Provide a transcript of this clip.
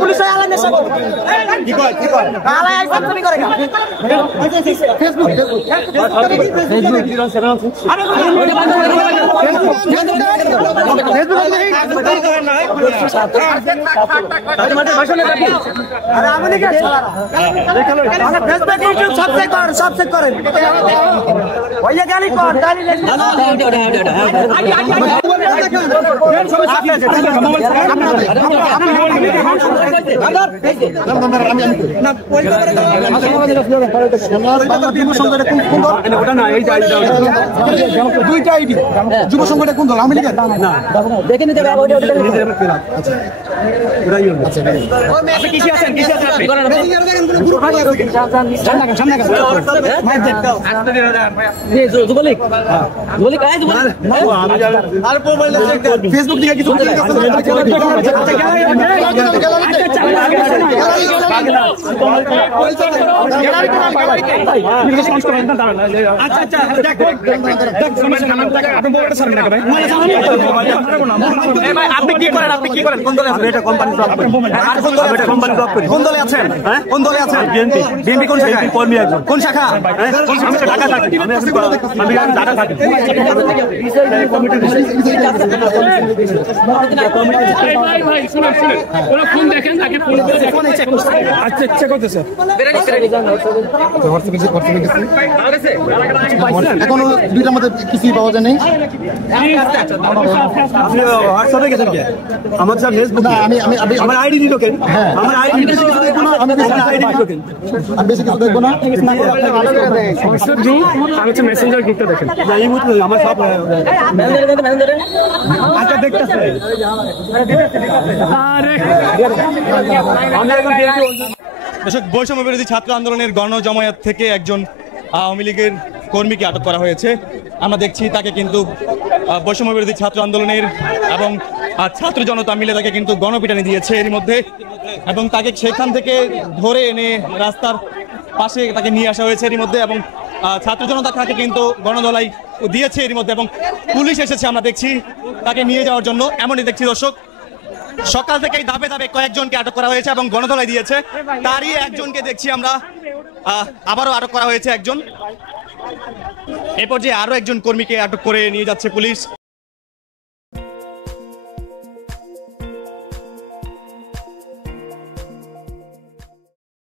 Police আলা নেশা কর কি কয় আলা একদম তুমি করে ফেসবুক सबसे करें भैया गाली कर गाली দুইটা আইডি যুব সংগঠন কোন দল আমি লিখে না দেখে নিতে হবে আপনি কিসে আছেন সামনে যুবলীগ ফেসবুক দিকে কিছু আপনি কি করেন কোন দলে আছেন এটা কোম্পানি কোন দলে আছেন কোন দলে আছেন বিএনপি কোন শাখা কর্মী একজন কোন শাখা আমি ঢাকা থাকি আমি ঢাকা থাকি ভাই শুনুন ওরা ফোন দেখেন আগে ফোন আচ্ছা চেক করতেছে এখনো দুইটার মধ্যে কিছুই পাওয়া যায় নাই হোয়াটসঅ্যাপে গেছেন কি আমার স্যার ফেসবুক আমি আমার আইডি দিই লোকেন আমার আইডি আমি বেশি কিছু দেখবো না আমি তো মেসেঞ্জার গ্রুপটা দেখেন না এই মুহূর্তে আমার সব আচ্ছা দেখতেছে আরে দর্শক বৈষম্য বিরোধী ছাত্র আন্দোলনের গণজমায়েত থেকে একজন আওয়ামী লীগের কর্মীকে আটক করা হয়েছে। আমরা দেখছি তাকে কিন্তু বৈষম্য বিরোধী ছাত্র আন্দোলনের এবং ছাত্র জনতা মিলে তাকে কিন্তু গণপিটানি দিয়েছে এর মধ্যে, এবং তাকে সেখান থেকে ধরে এনে রাস্তার পাশে তাকে নিয়ে আসা হয়েছে এর মধ্যে, এবং ছাত্র জনতা তাকে কিন্তু গণধলাই দিয়েছে এর মধ্যে, এবং পুলিশ এসেছে আমরা দেখছি তাকে নিয়ে যাওয়ার জন্য। এমনই দেখছি দর্শক সকাল থেকেই ধাপে ধাপে কয়েকজনকে আটক করা হয়েছে এবং গণধলাই দিয়েছে। তারই একজনকে দেখছি আমরা আবারও আটক করা হয়েছে একজন। এরপর যে আরো একজন কর্মীকে আটক করে নিয়ে যাচ্ছে পুলিশ।